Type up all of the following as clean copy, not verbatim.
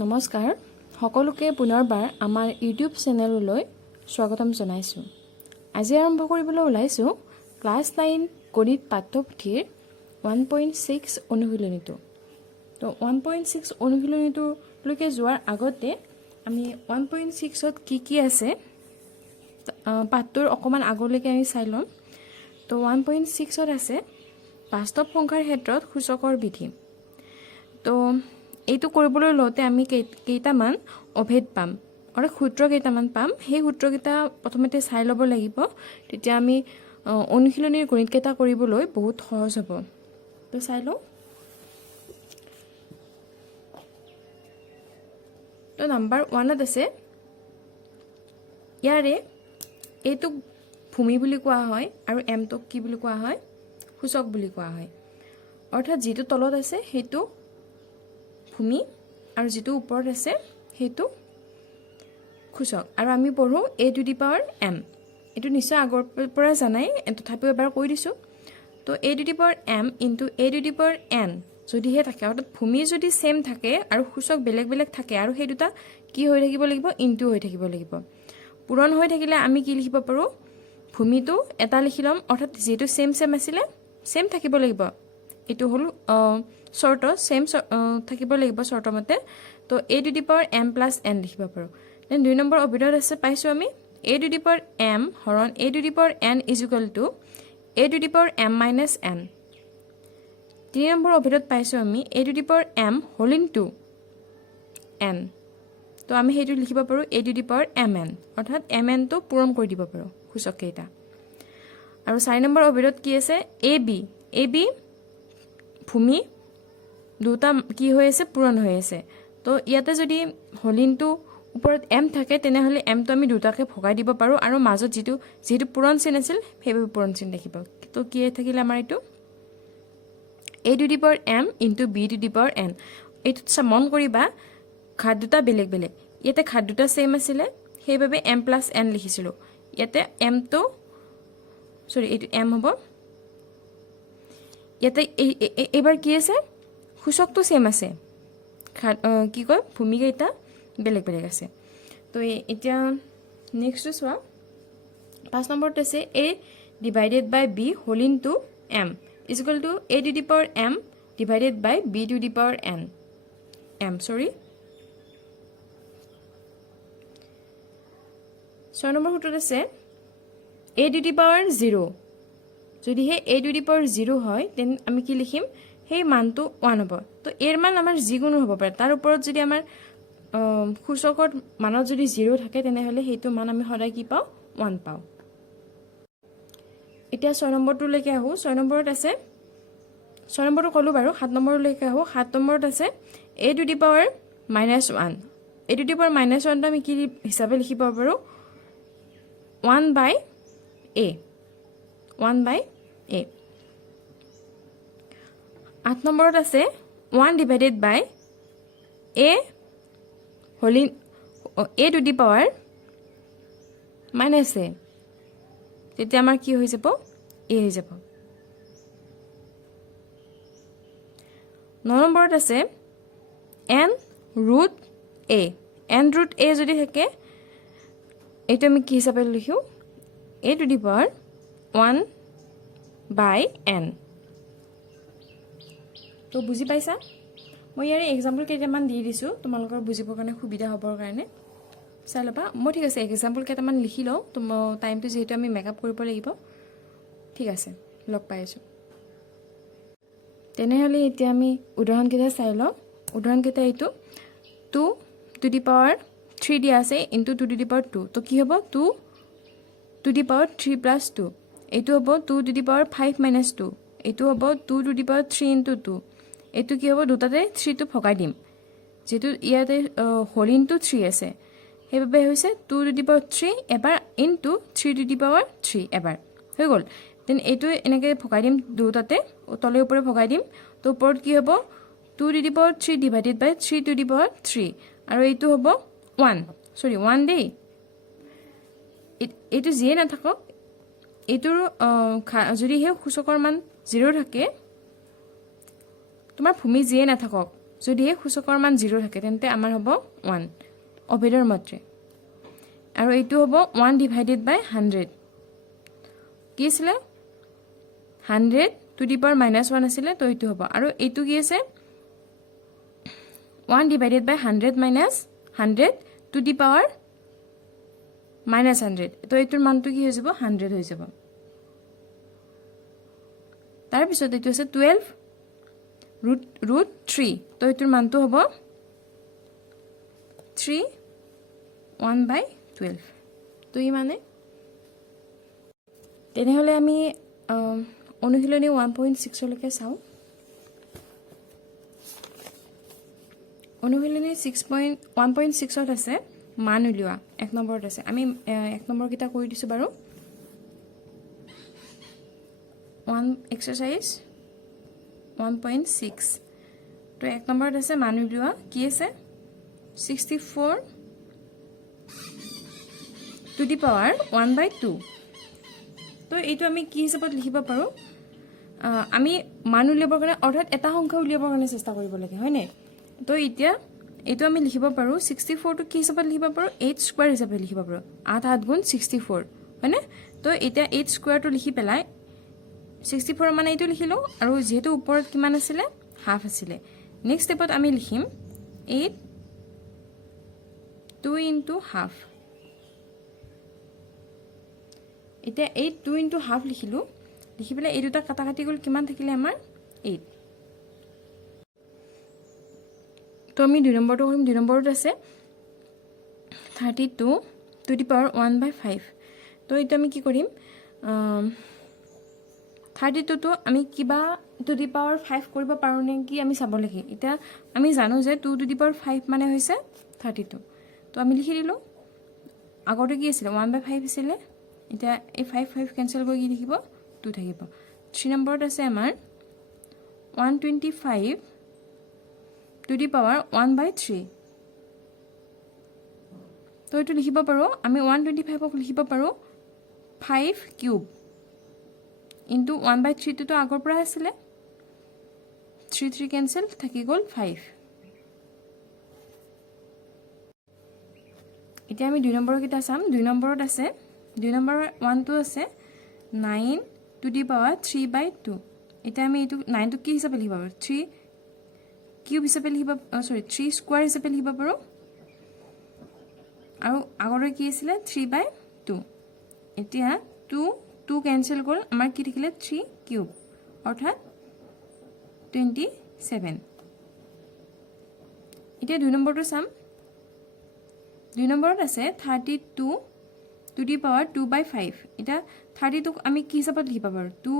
নমস্কাৰ সকলোকে পুনৰবাৰ আমাৰ ইউটিউব চেনেললৈ স্বাগতম জনাইছোঁ। আজি আৰম্ভ কৰিবলৈ ওলাইছোঁ ক্লাছ 9 গণিত পাঠ্যপুথিৰ 1.6 অনুশীলনীটো। তো 1.6 অনুশীলনীটোলৈকে যোৱাৰ আগতে আমি 1.6ত কি আছে পাঠটোৰ অকণমান আগলৈকে আমি চাই ল'ম। তো 1.6ত আছে বাস্তৱ সংখ্যাৰ ক্ষেত্ৰত সূচকৰ বিধি। তো এইটো কৰিবলৈ লওঁতে আমি কেইটামান অভেদ পাম আৰু সূত্ৰ কেইটামান পাম। সেই সূত্ৰকেইটা প্ৰথমতে চাই ল'ব লাগিব, তেতিয়া আমি অনুশীলনীৰ গণিতকেইটা কৰিবলৈ বহুত সহজ হ'ব। তো চাই লওঁ। তো নাম্বাৰ 1ত আছে ইয়াৰে এইটোক ভূমি বুলি কোৱা হয় আৰু এমটোক কি বুলি কোৱা হয়? সূচক বুলি কোৱা হয়। অৰ্থাৎ যিটো তলত আছে সেইটো ভূমি আৰু যিটো ওপৰত আছে সেইটো সূচক। আৰু আমি পঢ়ো a⁴m। এইটো নিশ্চয় আগৰ পৰা জানাই, তথাপিও এবাৰ কৈ দিছোঁ। তো a⁴m ইনটু a⁴n যদিহে থাকে, অৰ্থাৎ ভূমি যদি ছেম থাকে আৰু সূচক বেলেগ বেলেগ থাকে আৰু সেই দুটা কি হৈ থাকিব লাগিব? ইনটু হৈ থাকিব লাগিব। পূৰণ হৈ থাকিলে আমি কি লিখিব পাৰোঁ? ভূমিটো এটা লিখি ল'ম, অৰ্থাৎ যিহেতু ছেম আছিলে ছেম থাকিব লাগিব। এইটো হ'ল চৰ্ট, ছেম থাকিব লাগিব চৰ্টৰ মতে। তো a⁴m প্লাছ n লিখিব পাৰোঁ। দেন 2 নম্বৰ অভিধানত আছে পাইছোঁ আমি a⁴m হৰণ a⁴n is equal to a⁴m minus n। 3 number অভিধানত পাইছোঁ আমি a⁴m হোল ইনটু n। তো আমি সেইটো লিখিব পাৰোঁ a⁴mn, অৰ্থাৎ mnটো পূৰণ কৰি দিব পাৰোঁ সূচক কেইটা। আৰু 4 নম্বৰ অভিধানত কি আছে? ab ভূমি দুটা কি হৈ আছে? পূৰণ হৈ আছে। তো ইয়াতে যদি হলিনটো ওপৰত m থাকে তেনেহ'লে mটো আমি দুটাকে ভগাই দিব পাৰোঁ আৰু মাজত যিহেতু পূৰণ চিন আছিল সেইবাবে পূৰণ চিন দেখিব। তো কি থাকিলে আমাৰ এইটো a⁴m ইনটু b⁴n। এইটোত মন কৰিবা ঘাত দুটা বেলেগ বেলেগ, ইয়াতে ঘাত দুটা ছেম আছিলে সেইবাবে m প্লাছ n লিখিছিলোঁ। ইয়াতে mটো এইটো m হ'ব। ইয়াতে এইবাৰ কি আছে? সূচকটো ছেম আছে, কি কয় ভূমিকেইটা বেলেগ বেলেগ আছে। তো এতিয়া নেক্সটটো চোৱা। 5 নম্বৰত আছে a/b whole into m is equal to a⁴m divided by b⁴n m। 6 নম্বৰ সূত্ৰত আছে a⁴0। যদিহে a⁴0 হয় তেন আমি কি লিখিম? সেই মানটো 1 হ'ব। তো এৰ মান আমাৰ যিকোনো হ'ব পাৰে, তাৰ ওপৰত যদি আমাৰ সূচকৰ মানত যদি 0 থাকে তেনেহ'লে সেইটো মান আমি সদায় কি পাওঁ? 1 পাওঁ। এতিয়া 6 নম্বৰটোলৈকে আহোঁ। 6 নম্বৰত আছে 6 নম্বৰটো ক'লোঁ বাৰু। 7 নম্বৰলৈকে আহোঁ। 7 নম্বৰত আছে a⁴−1। a⁴−1টো আমি কি হিচাপে লিখিব পাৰোঁ? 1/a। 8 নম্বৰত আছে 1 ডিভাইডেড বাই a⁴ তেতিয়া আমাৰ কি হৈ যাব? a হৈ যাব। 9 নম্বৰত আছে n√a। n√a যদি থাকে এইটো আমি কি হিচাপে লিখোঁ? a⁴1/n। তো বুজি পাইছা? মই ইয়াৰে এক্সাম্পল কেইটামান দি দিছোঁ তোমালোকৰ বুজিবৰ কাৰণে সুবিধা হ'বৰ কাৰণে। চাই ল'বা। মই ঠিক আছে এক্সাম্পল কেইটামান লিখি লওঁ, টাইমটো যিহেতু আমি মেকআপ কৰিব লাগিব। ঠিক আছে, লগ পাই আছোঁ। তেনেহ'লে এতিয়া আমি উদাহৰণকেইটা চাই লওঁ। উদাহৰণকেইটা এইটো 2⁵ দিয়া আছে ইনটু 2⁵2। তো কি হ'ব? 2⁵3 প্লাছ 2। এইটো হ'ব 2⁵5 মাইনাছ 2। এইটো হ'ব 2⁵3 ইনটু 2। এইটো কি হ'ব? দুটাতে 3টো ভগাই দিম, যিহেতু ইয়াতে হোল ইনটু 3 আছে সেইবাবে হৈছে 2⁵3 এবাৰ ইনটু 3⁵3 এবাৰ হৈ গ'ল। দেন এইটো এনেকৈ ভগাই দিম দুটাতে, তলে ওপৰে ভগাই দিম। তো ওপৰত কি হ'ব? 2⁵3 ডিভাইডেড বাই 3⁵3 আৰু এইটো হ'ব 1 দেই। এইটো যিয়ে নাথাকক, এইটোৰ যদিহে সূচকৰ মান 0 থাকে, তোমাৰ ভূমি যিয়ে নাথাকক যদিহে সূচকৰ মান 0 থাকে তেন্তে আমাৰ হ'ব 1 অভেদৰ মতে আৰু এইটো হ'ব 1 ডিভাইডেড বাই 100 কি আছিল 100 টু দি পাৱাৰ -1 আছিল তো এইটো হ'ব আৰু এইটো কি আছে 1 divided by 100 minus 100 to the power -100 তো এইটোৰ মানটো কি হৈ যাব 100 হৈ যাব তাৰ পিছত এইটো আছে 12 ৰুট 3 তো এইটোৰ মানটো হ'ব 3 1/12 তো ই মানে তেনেহলে আমি অনুশীলনী 1.6 লৈকে চাওঁ অনুশীলনী 1.6 ত আছে মান উলিওৱা এক নম্বৰত আছে আমি এক নম্বৰ কিটা কৰি দিছো বাৰু exercise 1.6 তো এক নম্বৰত আছে মান উলিওৱা কি আছে 64 টু দি পাৱাৰ 1/2 তো এইটো আমি কি হিচাপত লিখিব পাৰো আমি মান উলিয়াবৰ কাৰণে অৰ্থাৎ এটা সংখ্যা উলিয়াবৰ কাৰণে চেষ্টা কৰিব লাগে হয় নে তো এতিয়া এইটো আমি লিখিব পাৰো 64 টো কি হিচাপত লিখিব পাৰো 8 স্কয়াৰ হিচাপে লিখিব পাৰো 8 গুণ 64 হয়নে তো এতিয়া 8 স্কয়াৰ টো লিখি পেলাই 64 মানে এইটো লিখিলো আৰু যেহেতু ওপৰত কিমান আছিল হাফ আছিল নেক্সট স্টেপত আমি লিখিম 8 2 ইনটু হাফ এতিয়া 8 2 ইনটু হাফ লিখিলো লিখি পেলাই এই দুটা কাটা কাটি গল কিমান থাকিলে আমাৰ 8 তো আমি 2 নম্বৰটো কৰিম 2 নম্বৰত আছে 32 টু দি পাৱাৰ 1/5 তো এটা আমি কি কৰিম 32 তো আমি কিবা টু দি পাৱাৰ 5 কৰিব পাৰো নেকি আমি চাব লাগে এটা আমি জানো যে 2 টু দি পাৱাৰ 5 মানে হৈছে 32 তো আমি লিখি দিলো আগতে কি আছিল 1/5 আছিল এটা এই 5 কেনসেল কৰি কি লিখিব 2 থাকিব 3 নম্বৰত আছে আমাৰ 125 টু দি পাৱাৰ 1/3 তো এইটো লিখিব পাৰো আমি 125 ক লিখিব পাৰো 5 কিউব ইনটু 1/3 টো আগৰ পৰা আছিল 3 কেনসেল থাকি গল 5 এতিয়া আমি 2 নম্বৰ কিটা চাম 2 নম্বৰত আছে 2 নম্বৰ 1 টো আছে 9 টু দি পাৱাৰ 3/2 এটা আমি এইটো 9 টো কি হিচাপে লিখিব পাৰো 3 কিউব হিচাপে লিখিব সৰি 3 স্কয়াৰ হিচাপে লিখিব পাৰো আৰু আগৰে কি আছিল 3/2 এতিয়া 2 কেনসেল গল আমাৰ কি থাকিলে 3 কিউব অৰ্থাৎ 27 এতিয়া 2 নম্বৰটো চাম 2 নম্বৰত আছে 32 টু দি পাৱাৰ 2/5 এটা 32 ক আমি কি হিচাপত লিখিব পাৰো 2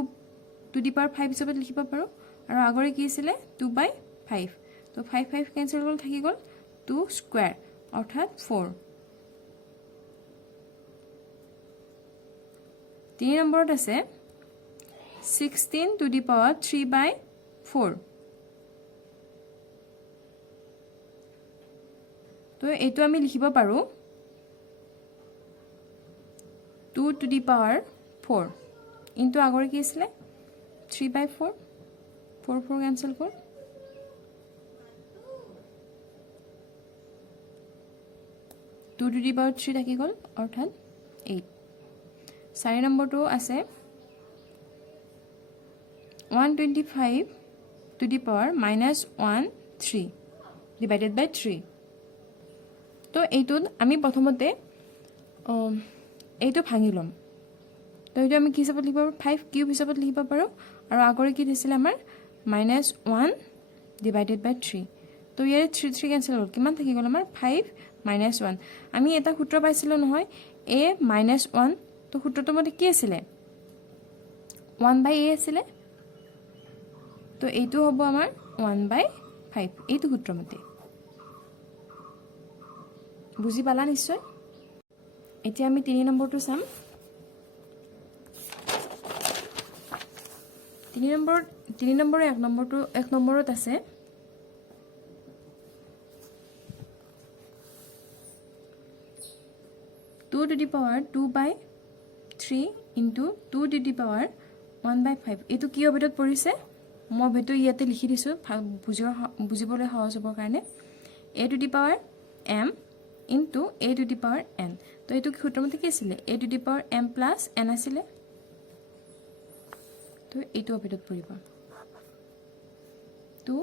টু দি পাৱাৰ 5 হিচাপত লিখিব পাৰো আৰু আগৰে কি আছিল 2/5 তো 5 কেনসেল গল থাকি গল 2 স্কয়াৰ অৰ্থাৎ 4 3 নম্বৰত আছে 16 টু দি পাৱাৰ 3/4 তো এইটো আমি লিখিব পাৰো 2 টু দি পাৱাৰ 4 ইনটু আগৰে কি আছিল 3/4 4 কেনসেল কৰ 2 টু দি পাৱাৰ 3 থাকি গল অৰ্থাৎ 8 4 নম্বৰটো আছে 125 টু দি পাৱাৰ -1/3 ডিভাইডেড বাই 3 তো এইটোত আমি প্ৰথমতে এইটো ভাঙি লম তো এইটো আমি কি হিচাপত লিখিব পাৰো 5 কিউব হিচাপত লিখিব পাৰো আৰু আগৰে কি দিছিল আমাৰ -1 ডিভাইডেড বাই 3 তো ইয়াৰে 3 কেনসেল হ'ল কিমান থাকি গল আমাৰ 5 -1 আমি এটা সূত্ৰ পাইছিল নহয় a -1 তো সূত্ৰটো মতে কি আছিল 1/a আছিল তো এইটো হ'ব আমাৰ 1/5 এইটো সূত্ৰ মতে বুজি পালা নিশ্চয় এতিয়া আমি 3 নম্বৰটো চাম 3 নম্বৰৰ 1 নম্বৰত আছে 2 to the power 2/3 into 2 to the power 1/5 এইটো কি অভিধত পৰিছে মই ভেটো ইয়াতে লিখি দিছোঁ বুজিবলৈ সহজ হ'বৰ কাৰণে a two the power m into a two the power n তো এইটো সূত্ৰমতে কি আছিলে a two the power m plus n আছিলে তো এইটো অভিধত পৰিব তো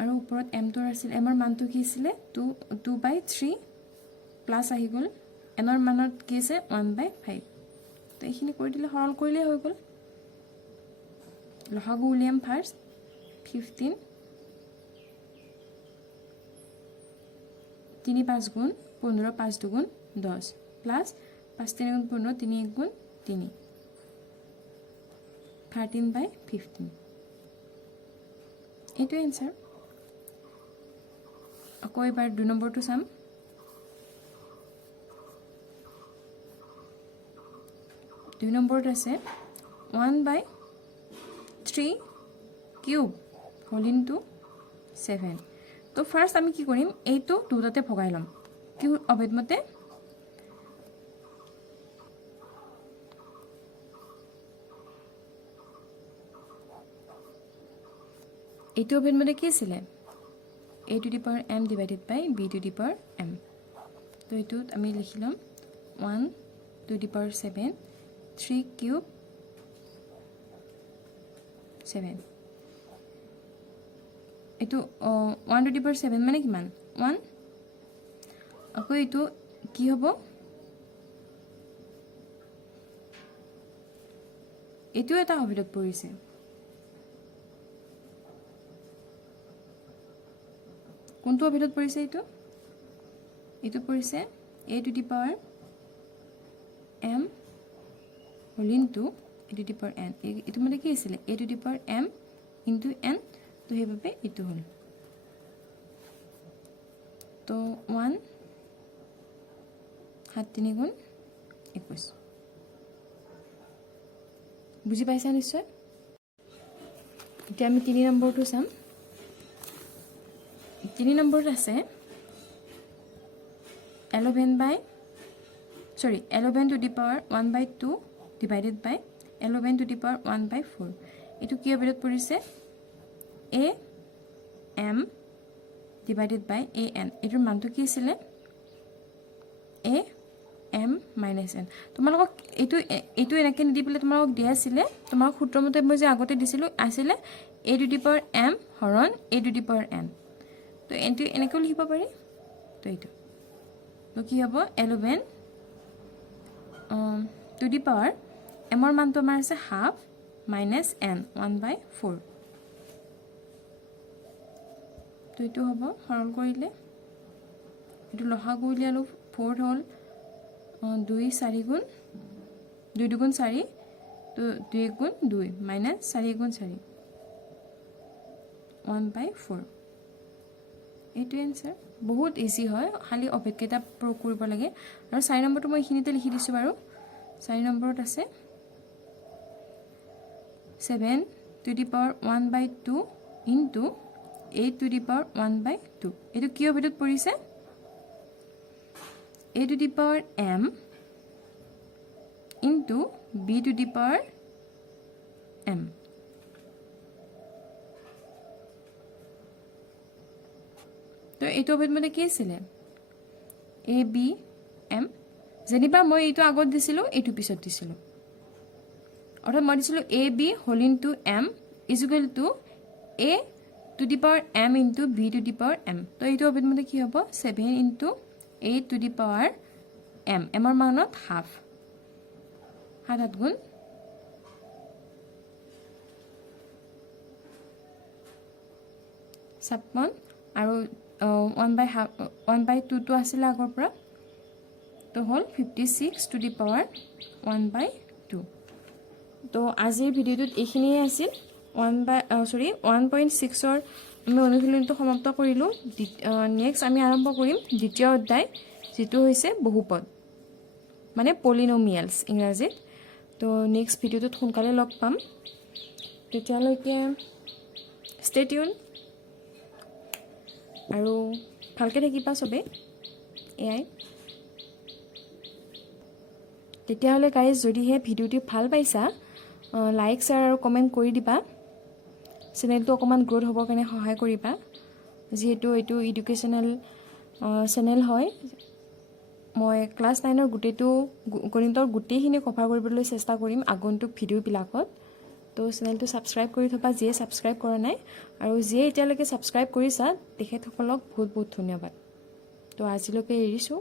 আৰু ওপৰত m টোৰ আছিল m ৰ মানটো কি আছিলে 2/3 প্লাছ আহি গ'ল n ৰ মানত কি আছে 1/5 তো এইখিনি কৰি দিলে সৰল কৰিলে হৈ গ'ল লসাগু উলিয়াম ফাৰ্ষ্ট 15 3 5 গুণ 15 5 2 গুণ 10 প্লাছ 5 3 গুণ 15 3 1 গুণ 3 13/15 এইটো এনসাৰ আকৌ এবাৰ 2 নম্বৰটো চাম 2 নম্বৰত আছে 1/3 কিউব হোল ইনটু 7 তো ফাৰ্ষ্ট আমি কি কৰিম এইটো দুটাতে ভগাই লম কি অভেদমতে এইটো অভেদমতে কি আছিলে a to the power m divided by b to the power m তো এইটোত আমি লিখি লম 1 to the power 7 3 cube 7 এইটো 1 to the power 7 মানে কিমান 1 আকৌ এইটো কি হ'ব এইটো এটা অভিধত পৰিছে কোনটো অভিধত পৰিছে এইটো পৰিছে a to the power m whole into a to the power n এইটো মানে কি আছিল a to the power m into n তো হেইভাবে এইটো হল তো 1 7 3 গুণ 21 বুজি পাইছা নিশ্চয় এতিয়া আমি 3 নম্বৰটো চাম 3 নম্বৰত আছে 11 to the power 1/2 divided by 11 to the power 1/4 এইটো কি অভিধত পৰিছে a m divided by a n এইটোৰ মানটো কি আছিল a m minus n তোমালোকক এইটো এনেকৈ নিদি পেলাই তোমালোকক দিয়া আছিল তোমাক সূত্ৰমতে মই যে আগতে দিছিলোঁ আছিল a to the power m হৰণ a to the power n তো এইটো এনেকৈ লিখিব পাৰি তো এইটো তো কি হ'ব 11 to the power m ৰ মানটো আমাৰ আছে হাফ minus n 1/4 তো এইটো হ'ব সৰল কৰিলে এইটো লসাগু উলিয়ালো 4 হ'ল 2 4 গুণ 2 2 গুণ 4 তো 2 1 গুণ 2 minus 4 গুণ 4 1/4 এইটো এনসাৰ বহুত ইজি হয় খালি অভেদকেইটা প্ৰয়োগ কৰিব লাগে আৰু 4 নম্বৰটো মই এইখিনিতে লিখি দিছোঁ বাৰু 4 নম্বৰত আছে 7 to the power 1/2 into 8 to the power 1/2 এইটো কি অভিধত পৰিছে a to the power m into b to the power m তো এইটো অভিধমতে কি আছিল a b m যেনিবা মই এইটো আগত দিছিলোঁ এইটো পিছত দিছিলোঁ অৰ্থাৎ মই দিছিলোঁ a b whole into m is equal to a to the power m into b to the power m তো এইটো অভিধমতে কি হ'ব 7 into a to the power m m ৰ মানত হাফ 7 গুণ 56 আৰু 1/2 টো আছিল আগৰ পৰা তো হল 56 to the power 1/2 তো আজিৰ ভিডিওটোত এইখিনিয়ে আছিল 1.6 ৰ আমি অনুশীলনটো সমাপ্ত কৰিলোঁ নেক্সট আমি আৰম্ভ কৰিম দ্বিতীয় অধ্যায় যেটো হৈছে বহুপদ মানে পলিনোমিয়ালছ ইংৰাজীত তো নেক্সট ভিডিওটোত সোনকালে লগ পাম তেতিয়ালৈকে ষ্টে টিউন আৰু ভালকে থাকিবা সবে এআই তেতিয়াহ'লে গাইজ যদিহে ভিডিওটি ভাল পাইছা লাইক শ্বেয়াৰ আৰু কমেণ্ট কৰি দিবা। চেনেলটো অকণমান গ্ৰ'থ হ'বৰ কাৰণে সহায় কৰিবা, যিহেতু এইটো এডুকেশ্যনেল চেনেল হয়। মই ক্লাছ 9ৰ গণিতৰ গোটেইখিনি কভাৰ কৰিবলৈ চেষ্টা কৰিম আগন্তুক ভিডিঅ'বিলাকত। তো চেনেলটো ছাবস্ক্ৰাইব কৰি থবা যিয়ে ছাবস্ক্ৰাইব কৰা নাই, আৰু যিয়ে এতিয়ালৈকে ছাবস্ক্ৰাইব কৰিছা তেখেতসকলক বহুত বহুত ধন্যবাদ। তো আজিলৈকে এৰিছোঁ।